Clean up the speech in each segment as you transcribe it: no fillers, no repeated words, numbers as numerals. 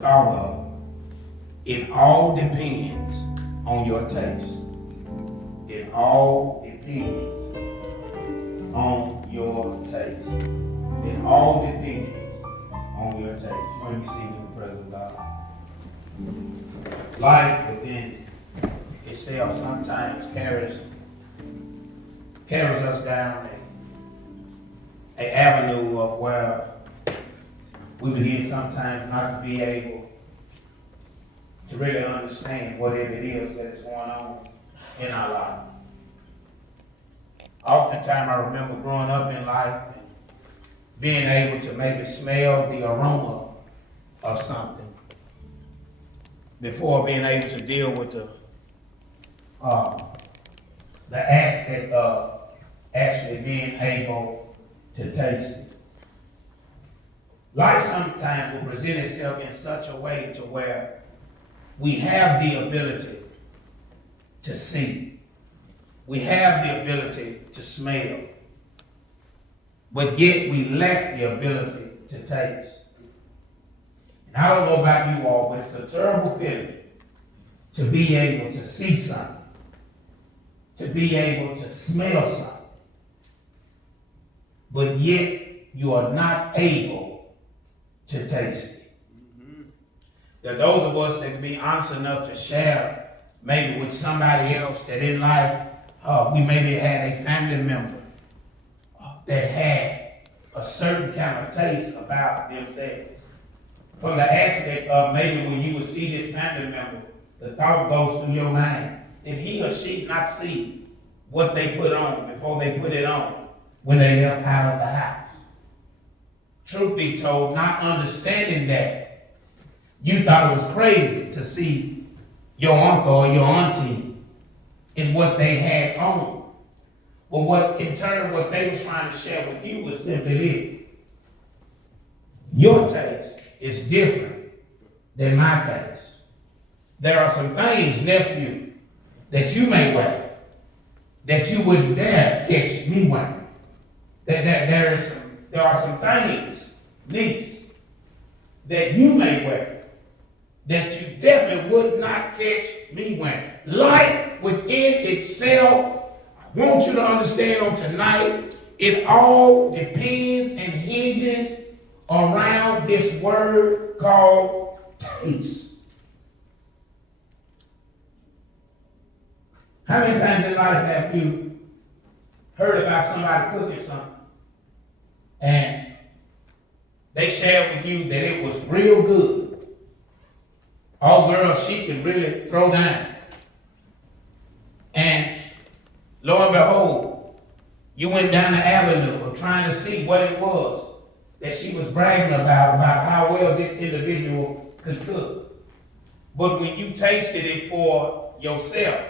thought of, it all depends on your taste. It all depends on your taste. It all depends on your taste. You want to be seen in the presence of God. Life within itself sometimes carries us down an avenue of where we begin sometimes not to be able to really understand whatever it is that is going on in our life. Oftentimes I remember growing up in life and being able to maybe smell the aroma of something before being able to deal with the aspect of actually being able to taste it. Life sometimes will present itself in such a way to where we have the ability to see. We have the ability to smell. But yet we lack the ability to taste. And I don't know about you all, but it's a terrible feeling to be able to see something, to be able to smell something, but yet you are not able to taste it. There are those of us that can be honest enough to share maybe with somebody else that in life we maybe had a family member that had a certain kind of taste about themselves. From the aspect of maybe when you would see this family member, the thought goes through your mind, did he or she not see what they put on before they put it on when they left out of the house? Truth be told, not understanding that, you thought it was crazy to see your uncle or your auntie in what they had on. But what they were trying to share with you was simply this. Your taste is different than my taste. There are some things, nephew, that you may wear that you wouldn't dare catch me wearing. There are some things, niece, that you may wear that you definitely would not catch me wearing. Life within itself, I want you to understand on tonight, it all depends and hinges around this word called taste. How many times in life have you heard about somebody cooking something and they shared with you that it was real good? Oh girl, she can really throw down. And lo and behold, you went down the avenue of trying to see what it was that she was bragging about how well this individual could cook. But when you tasted it for yourself,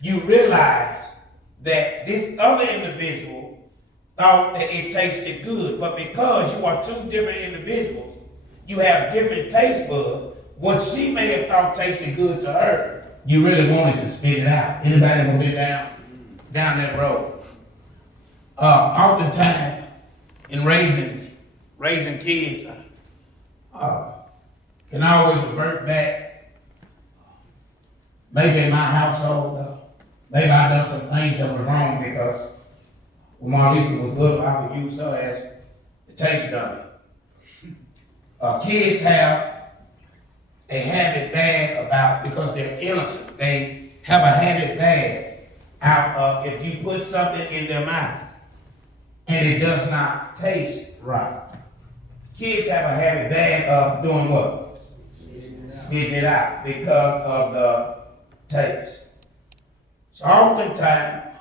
you realize that this other individual thought that it tasted good, but because you are two different individuals, you have different taste buds. What she may have thought tasted good to her, you really wanted to spit it out. Anybody ever been down that road? Oftentimes, in raising kids, can always revert back. Maybe in my household, maybe I done some things that was wrong because when my Lisa was little, I would use her as the taste dummy. Kids have a habit bad about, because they're innocent, they have a habit bad out of if you put something in their mouth and it does not taste right. Kids have a habit bad of doing what? Spitting it out because of the taste. So oftentimes,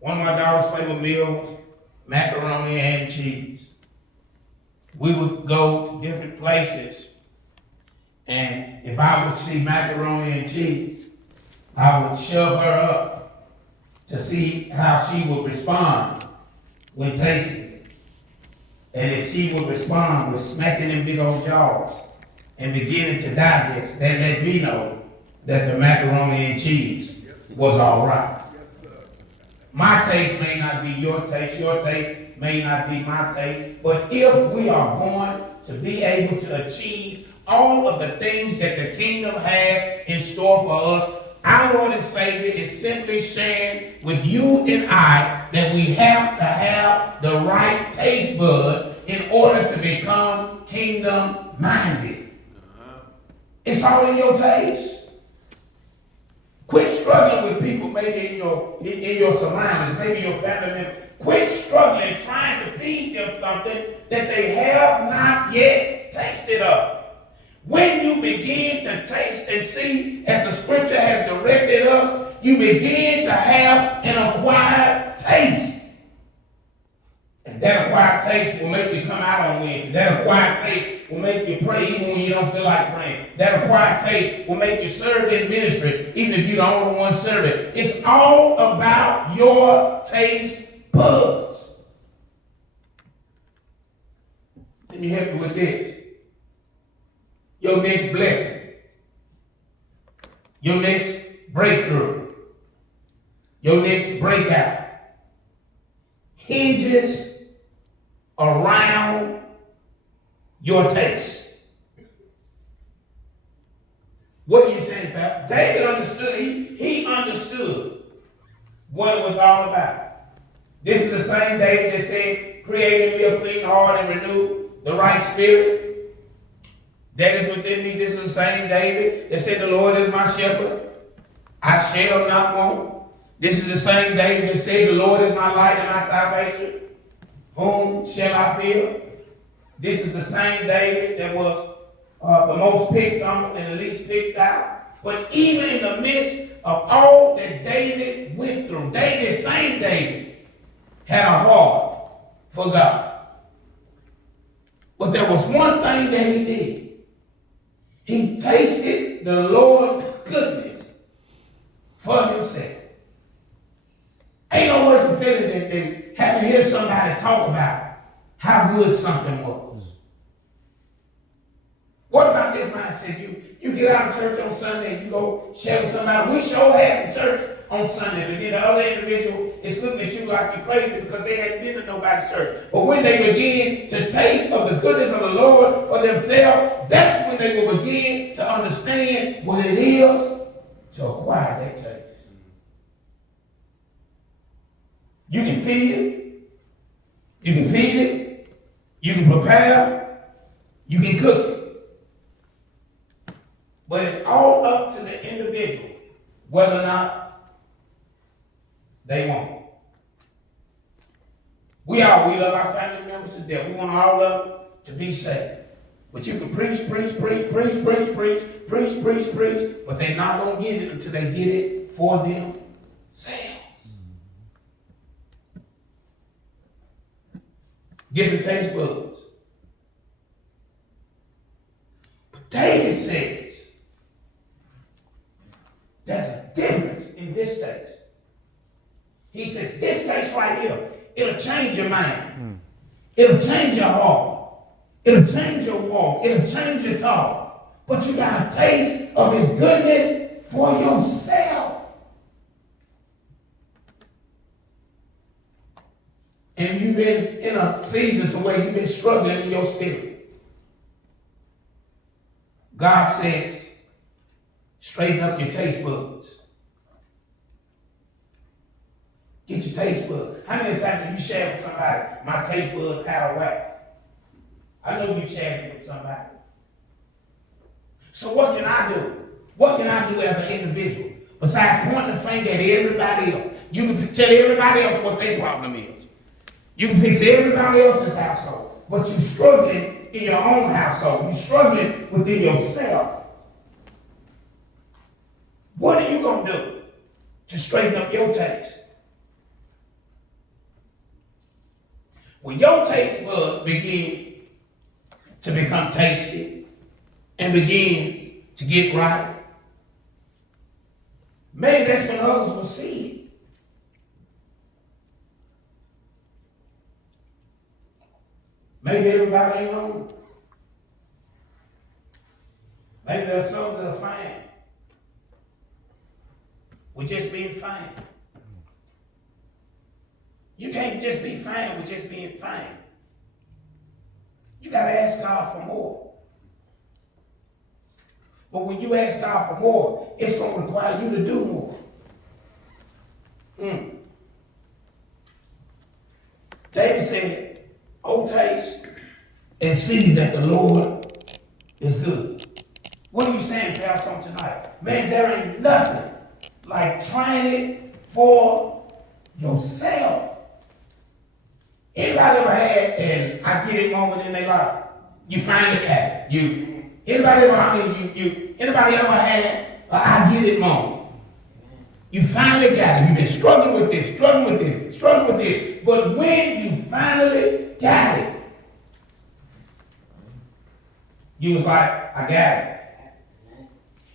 one of my daughter's favorite meals was macaroni and cheese. We would go to different places, and if I would see macaroni and cheese, I would shove her up to see how she would respond when tasting it. And if she would respond with smacking them big old jaws and beginning to digest, that let me know that the macaroni and cheese was all right. My taste may not be your taste may not be my taste, but if we are going to be able to achieve all of the things that the kingdom has in store for us. Our Lord and Savior is simply sharing with you and I that we have to have the right taste bud in order to become kingdom minded. It's all in your taste. Quit struggling with people maybe in your surroundings, maybe your family members. Quit struggling trying to feed them something that they have not yet tasted of. When you begin to taste and see, as the scripture has directed us, you begin to have an acquired taste. And that acquired taste will make you come out on Wednesday. That acquired taste will make you pray even when you don't feel like praying. That acquired taste will make you serve in ministry even if you're the only one serving. It's all about your taste buds. Let me help you with this. Your next blessing, your next breakthrough, your next breakout hinges around your taste. What are you saying, Pat? David understood, he understood what it was all about. This is the same David that said, create in me a clean heart and renew the right spirit that is within me. This is the same David that said, the Lord is my shepherd, I shall not want. This is the same David that said, the Lord is my light and my salvation, whom shall I fear? This is the same David that was the most picked on and the least picked out. But even in the midst of all that David went through, same David, had a heart for God. But there was one thing that he did. He tasted the Lord's goodness for himself. Ain't no worse feeling than having to hear somebody talk about how good something was. What about this mindset? You get out of church on Sunday and you go share with somebody. We sure had some church on Sunday, but then the other individual is looking at you like you're crazy because they hadn't been to nobody's church. But when they begin to taste of the goodness of the Lord for themselves, that's when they will begin to understand what it is to acquire that taste. You can feed it. You can feed it. You can prepare. You can cook it. But it's all up to the individual whether or not they want it. We love our family members to death. We want all of them to be saved. But you can preach, but they're not going to get it until they get it for themselves. Different taste buds. But David says, there's a difference in this taste. He says, this taste right here, it'll change your mind. It'll change your heart. It'll change your walk. It'll change your talk. But you got a taste of his goodness for yourself. And you've been in a season to where you've been struggling in your spirit. God says, straighten up your taste buds. Get your taste buds. How many times have you shared with somebody, my taste buds out of whack? I know you've shared it with somebody. So what can I do? What can I do as an individual? Besides pointing the finger at everybody else. You can tell everybody else what their problem is. You can fix everybody else's household. But you're struggling in your own household. You're struggling within yourself. What are you going to do to straighten up your taste? When your taste buds begin to become tasty and begin to get right, maybe that's when others will see it. Maybe everybody ain't home. Maybe there's some that are fine. With just being fine. You can't just be fine with just being fine. You got to ask God for more. But when you ask God for more, it's going to require you to do more. David said, "Oh, taste and see that the Lord is good." What are you saying, Pastor, on tonight? Man, there ain't nothing like trying it for yourself. Anybody ever had an I get it moment in their life? You finally had it. Anybody ever had an I get it moment? You finally got it. You've been struggling with this. But when you finally got it, you was like, I got it.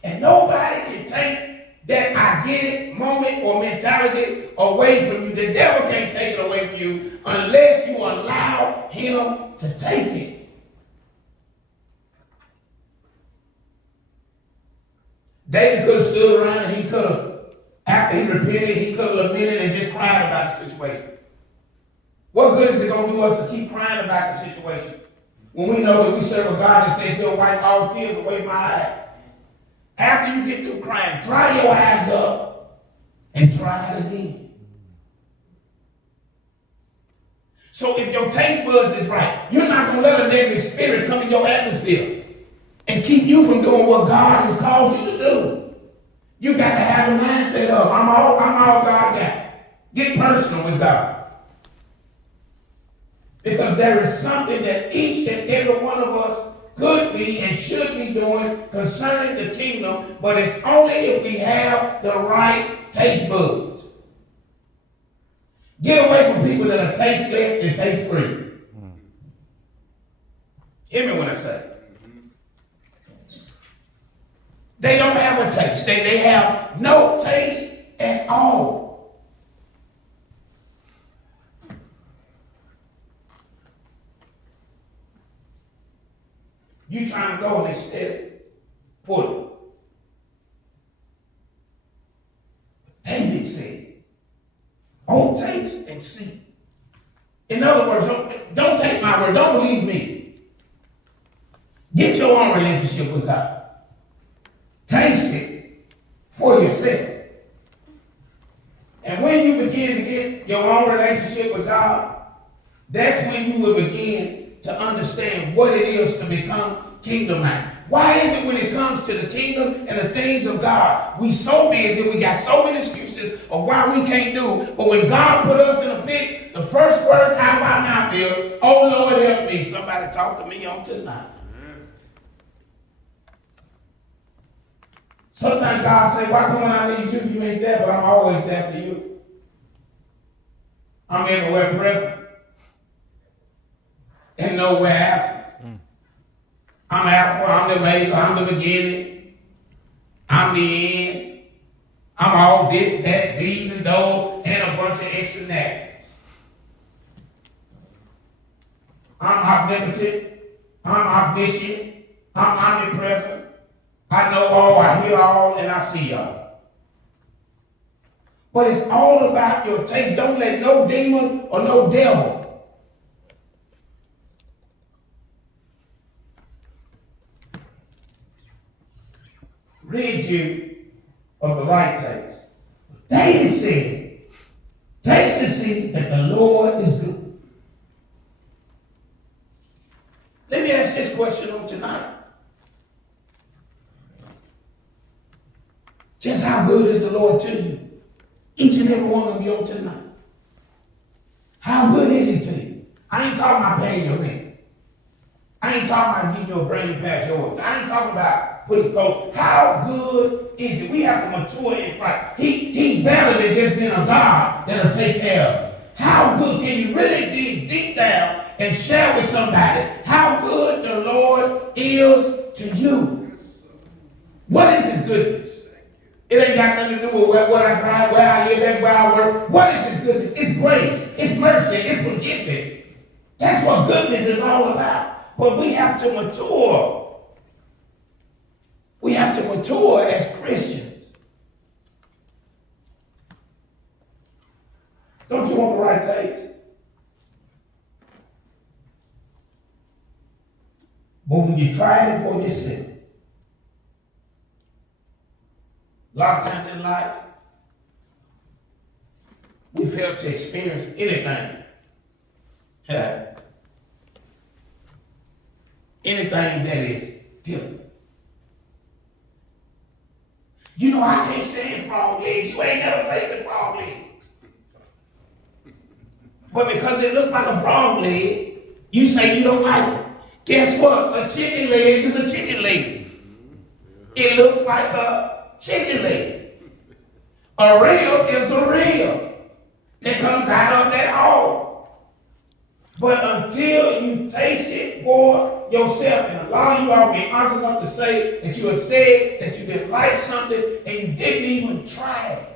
And nobody can take that I get it moment or mentality away from you. The devil can't take it away from you unless you allow him to take it. David could have stood around and he could have, after he repented, he could have lamented and just cried about the situation. What good is it going to do us to keep crying about the situation when we know that we serve a God that says he'll wipe all tears away from my eyes? After you get through crying, dry your eyes up and try it again. So if your taste buds is right, you're not going to let a negative spirit come in your atmosphere and keep you from doing what God has called you to do. You got to have a mindset of, I'm all God got. Get personal with God. Because there is something that each and every one of us could be and should be doing concerning the kingdom, but it's only if we have the right taste buds. Get away from people that are tasteless and taste free. Hear me when I say they don't have a taste. They have no taste at all. You trying to go and instead put it. David said, "Oh, taste and see." In other words, don't take my word. Don't believe me. Get your own relationship with God. Taste it for yourself. And when you begin to get your own relationship with God, that's when you will begin to understand what it is to become kingdom-minded. Why is it when it comes to the kingdom and the things of God, we so busy, we got so many excuses of why we can't do, but when God put us in a fix, the first words out of our mouth is, "Oh Lord, help me." Somebody talk to me on tonight. Sometimes God say, "Why come when I need you, you ain't there?" But I'm always there for you. I'm everywhere present and nowhere absent. I'm Alpha, I'm the maker, I'm the beginning, I'm the end. I'm all this, that, these, and those, and a bunch of extra names. I'm omnipotent, I'm omniscient, I'm omnipresent. I know all, I hear all, and I see all. But it's all about your taste. Don't let no demon or no devil rid you of the right taste. David said, "Taste and see that the Lord is good." Let me ask this question on tonight. Just how good is the Lord to you? Each and every one of you on tonight. How good is he to you? I ain't talking about paying your rent. I ain't talking about giving you a brain patch yours. I ain't talking about putting clothes. How good is it? We have to mature in Christ. He's better than just being a God that'll take care of you. How good can you really dig deep down and share with somebody how good the Lord is to you? What is his goodness? It ain't got nothing to do with what I drive, where I live, and where I work. What is his goodness? It's grace, it's mercy, it's forgiveness. That's what goodness is all about. But we have to mature. We have to mature as Christians. Don't you want the right taste? But when you try it for yourself, a lot of times in life, we fail to experience anything. Anything that is different. You know, I can't stand frog legs. You ain't never tasted frog legs. But because it looks like a frog leg, you say you don't like it. Guess what? A chicken leg is a chicken leg. It looks like a chicken leg. A rib is a rib that comes out of that hole. But until you taste it for yourself, and a lot of you all be honest enough to say that you have said that you didn't like something and you didn't even try it.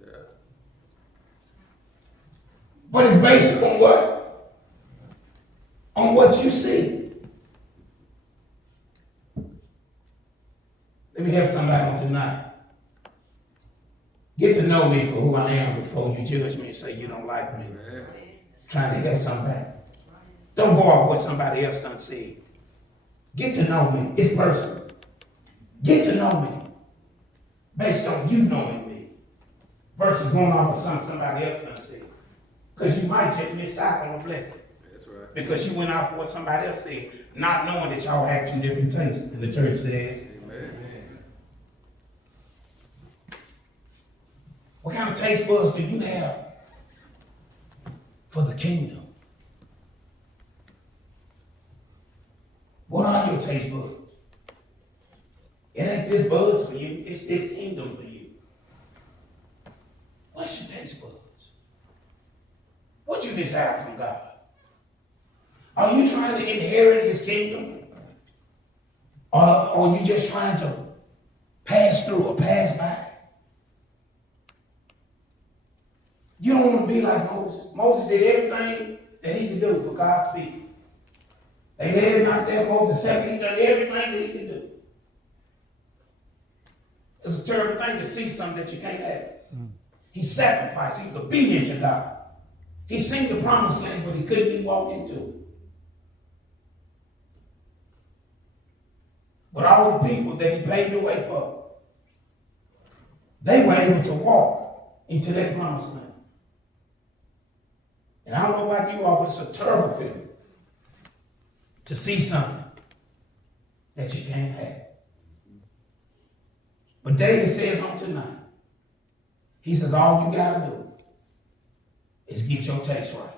Yeah. But it's based on what? On what you see. Let me help somebody on tonight. Get to know me for who I am before you judge me and say you don't like me. Trying to help somebody. Don't go off what somebody else done said. Get to know me. It's personal. Get to know me based on you knowing me versus going off what somebody else done said. Because you might just miss out on a blessing. That's right. Because you went off what somebody else said, not knowing that y'all had two different tastes. And the church says, amen. What kind of taste buds do you have for the kingdom? What are your taste buds? It ain't this buds for you, it's kingdom for you. What's your taste buds? What you desire from God? Are you trying to inherit his kingdom? Or are you just trying to pass through or pass by? You don't want to be like Moses. Moses did everything that he could do for God's people. They led him out there, Moses said he done everything that he could do. It's a terrible thing to see something that you can't have. He sacrificed. He was obedient to God. He seen the promised land, but he couldn't even walk into it. But all the people that he paved the way for, they were able to walk into that promised land. And I don't know about you all, but it's a terrible feeling to see something that you can't have. But David says on tonight, he says, all you got to do is get your taste right.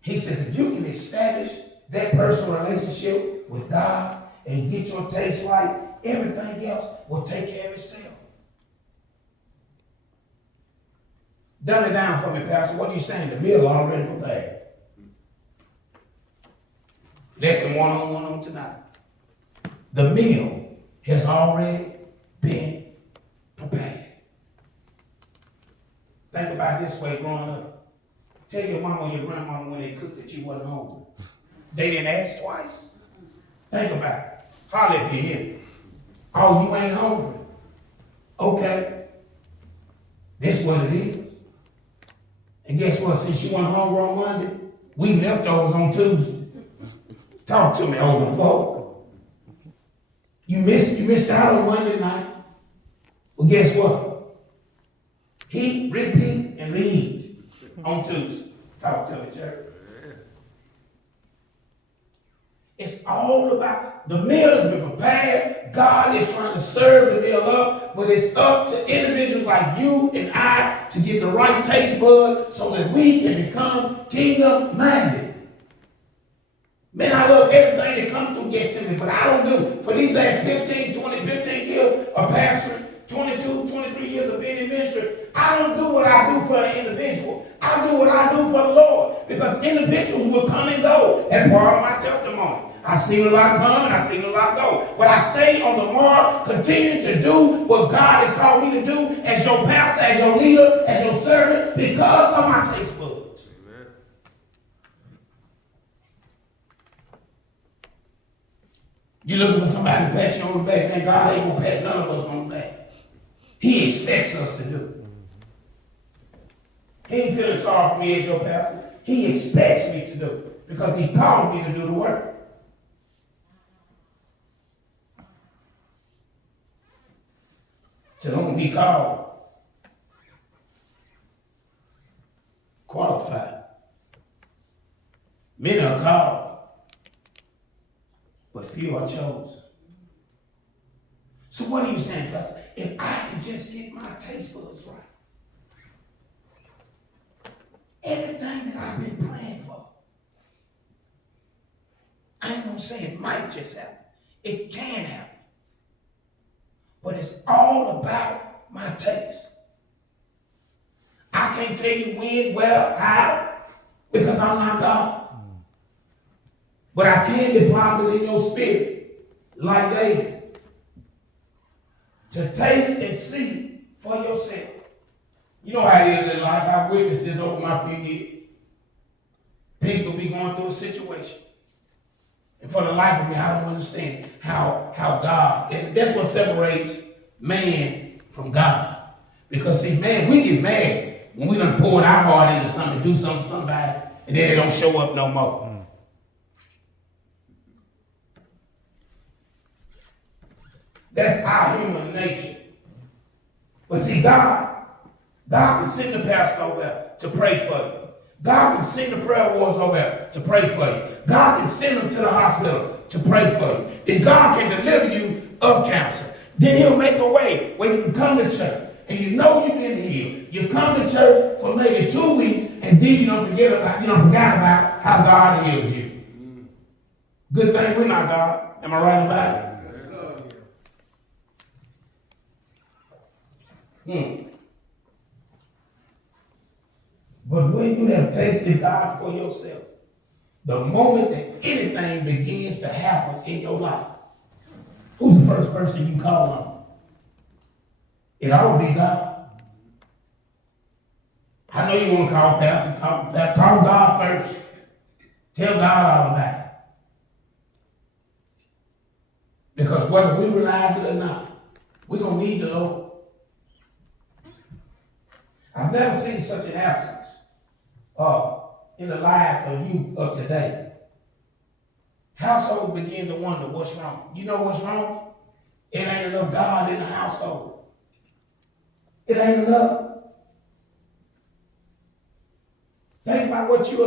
He says, if you can establish that personal relationship with God and get your taste right, everything else will take care of itself. Dumb it down for me, Pastor. What are you saying? The meal already prepared. Lesson 101 on tonight. The meal has already been prepared. Think about it this way growing up. Tell your mama or your grandmama when they cooked that you wasn't hungry. They didn't ask twice. Think about it. Holler if you hear me. Oh, you ain't hungry. Okay. This what it is. And guess what? Since you weren't hungry on Monday, we leftovers on Tuesday. Talk to me, older folk. You missed out on Monday night. Well, guess what? He repeat and lead on Tuesday. Talk to me, church. It's all about the meal has been prepared. God is trying to serve the meal up, but it's up to individuals like you and I to get the right taste bud so that we can become kingdom minded. Man, I love everything that comes through Gethsemane, but I don't do. For these last 15 years of pastoring, 22, 23 years of being in ministry, I don't do what I do for an individual. I do what I do for the Lord, because individuals will come and go. That's part of my testimony. I've seen a lot come and I've seen a lot go. But I stay on the mark, continuing to do what God has called me to do as your pastor, as your leader, as your servant, because of my taste buds. Amen. You're looking for somebody to pat you on the back. Man, God ain't going to pat none of us on the back. He expects us to do it. He ain't feeling sorry for me as your pastor. He expects me to do it. because he called me to do the work. To whom he called, qualified. Many are called, but few are chosen. So what are you saying, Pastor? If I can just get my taste buds right, everything that I've been praying for, I ain't gonna say it might just happen. It can happen. But it's all about my taste. I can't tell you when, where, how, because I'm not God. But I can deposit in your spirit, like David, to taste and see for yourself. You know how it is in life. I've witnessed this over my few years. People be going through a situation. And for the life of me, I don't understand how God, and that's what separates man from God. Because see, man, we get mad when we done poured our heart into something, do something for somebody, and then they don't show up no more. That's our human nature. But see, God can send the pastor over there to pray for you. God can send the prayer warriors over there to pray for you. God can send them to the hospital to pray for you. Then God can deliver you of cancer. Then he'll make a way where you can come to church. And you know you've been healed. You come to church for maybe 2 weeks, and then you don't forget about how God healed you. Good thing we're not God. Am I right about it? But when you have tasted God for yourself, the moment that anything begins to happen in your life, who's the first person you call on? It ought to be God. I know you want to call Pastor, talk God first. Tell God all about it. Because whether we realize it or not, we're going to need the Lord. I've never seen such an absence in the lives of youth of today. Households begin to wonder what's wrong. You know what's wrong? It ain't enough God in the household. It ain't enough. Think about what you